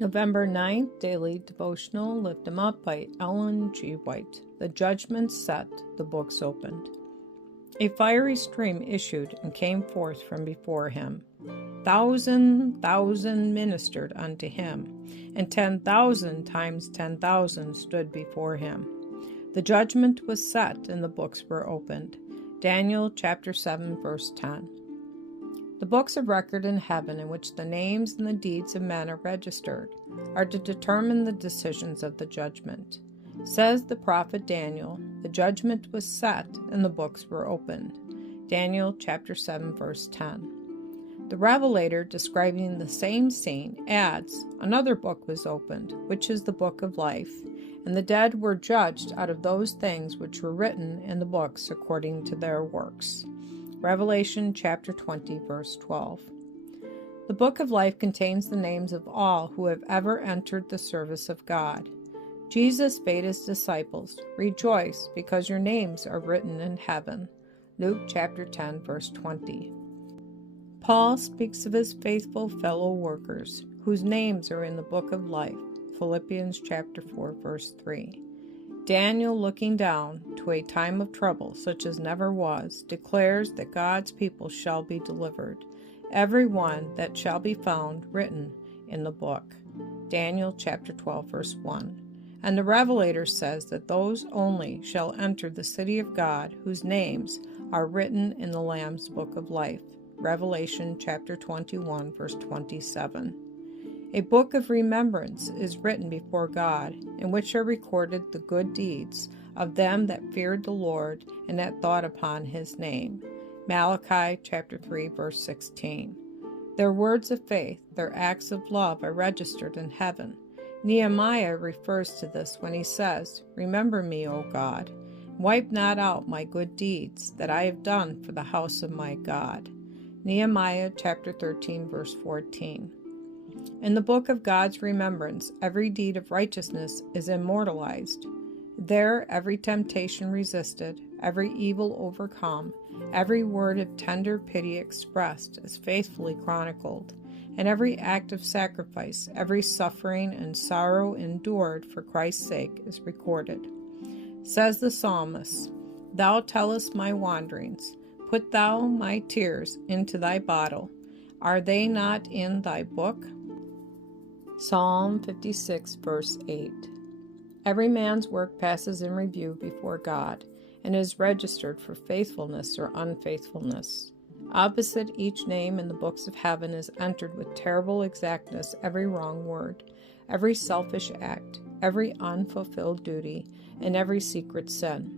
November 9th, Daily Devotional, Lift 'em Up by Ellen G. White. The judgment set, the books opened. A fiery stream issued and came forth from before him. 1,000,000 ministered unto him, and 10,000 times 10,000 stood before him. The judgment was set, and the books were opened. Daniel chapter 7, verse 10. The books of record in heaven, in which the names and the deeds of men are registered, are to determine the decisions of the judgment. Says the prophet Daniel, the judgment was set and the books were opened. Daniel chapter 7, verse 10. The Revelator, describing the same scene, adds, another book was opened, which is the book of life, and the dead were judged out of those things which were written in the books according to their works. Revelation chapter 20, verse 12. The book of life contains the names of all who have ever entered the service of God. Jesus bade his disciples, rejoice, because your names are written in heaven. Luke chapter 10, verse 20. Paul speaks of his faithful fellow workers, whose names are in the book of life. Philippians chapter 4, verse 3. Daniel, looking down to a time of trouble such as never was, declares that God's people shall be delivered, every one that shall be found written in the book. Daniel chapter 12, verse 1. And the Revelator says that those only shall enter the city of God whose names are written in the Lamb's book of life. Revelation chapter 21, verse 27. A book of remembrance is written before God, in which are recorded the good deeds of them that feared the Lord and that thought upon his name. Malachi chapter 3, verse 16. Their words of faith, their acts of love are registered in heaven. Nehemiah refers to this when he says, Remember me, O God, wipe not out my good deeds that I have done for the house of my God. Nehemiah chapter 13, verse 14. In the book of God's remembrance, every deed of righteousness is immortalized. There every temptation resisted, every evil overcome, every word of tender pity expressed is faithfully chronicled, and every act of sacrifice, every suffering and sorrow endured for Christ's sake is recorded. Says the psalmist, Thou tellest my wanderings, put thou my tears into thy bottle. Are they not in thy book? Psalm 56, verse 8. Every man's work passes in review before God and is registered for faithfulness or unfaithfulness. Opposite each name in the books of heaven is entered with terrible exactness every wrong word, every selfish act, every unfulfilled duty, and every secret sin.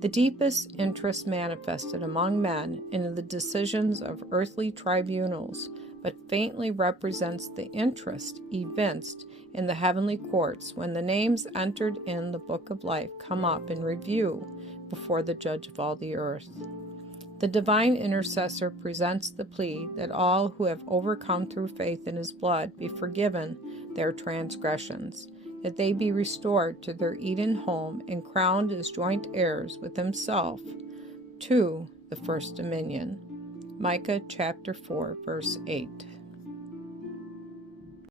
The deepest interest manifested among men in the decisions of earthly tribunals but faintly represents the interest evinced in the heavenly courts when the names entered in the book of life come up in review before the judge of all the earth. The divine intercessor presents the plea that all who have overcome through faith in his blood be forgiven their transgressions, that they be restored to their Eden home and crowned as joint heirs with himself to the first dominion. Micah chapter 4, verse 8.